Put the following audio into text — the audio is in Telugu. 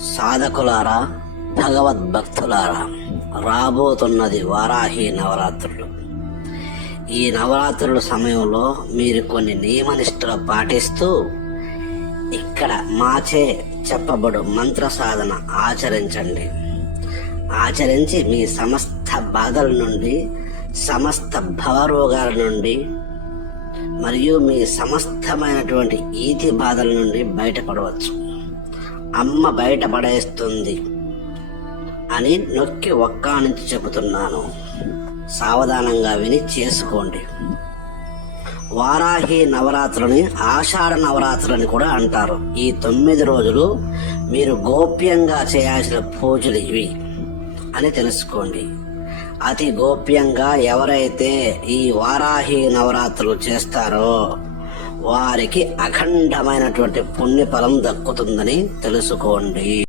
సాధకులారా భగవద్భక్తులారా రాబోతున్నది వారాహి నవరాత్రులు. ఈ నవరాత్రుల సమయంలో మీరు కొన్ని నియమనిష్టలు పాటిస్తూ ఇక్కడ మాచే చెప్పబడు మంత్ర సాధన ఆచరించండి. ఆచరించి మీ సమస్త బాధల నుండి సమస్త భవరోగాల నుండి మరియు మీ సమస్తమైనటువంటి ఈతి బాధల నుండి బయటపడవచ్చు. అమ్మ బయటపడేస్తుంది అని నొక్కి ఒక్కా నుంచి చెబుతున్నాను. సావధానంగా విని చేసుకోండి. వారాహి నవరాత్రులని ఆషాఢ నవరాత్రులని కూడా అంటారు. ఈ తొమ్మిది రోజులు మీరు గోప్యంగా చేయాల్సిన పూజలు ఇవి అని తెలుసుకోండి. అతి గోప్యంగా ఎవరైతే ఈ వారాహి నవరాత్రులు చేస్తారో వారికి అఖండమైనటువంటి పుణ్యఫలం దక్కుతుందని తెలుసుకోండి.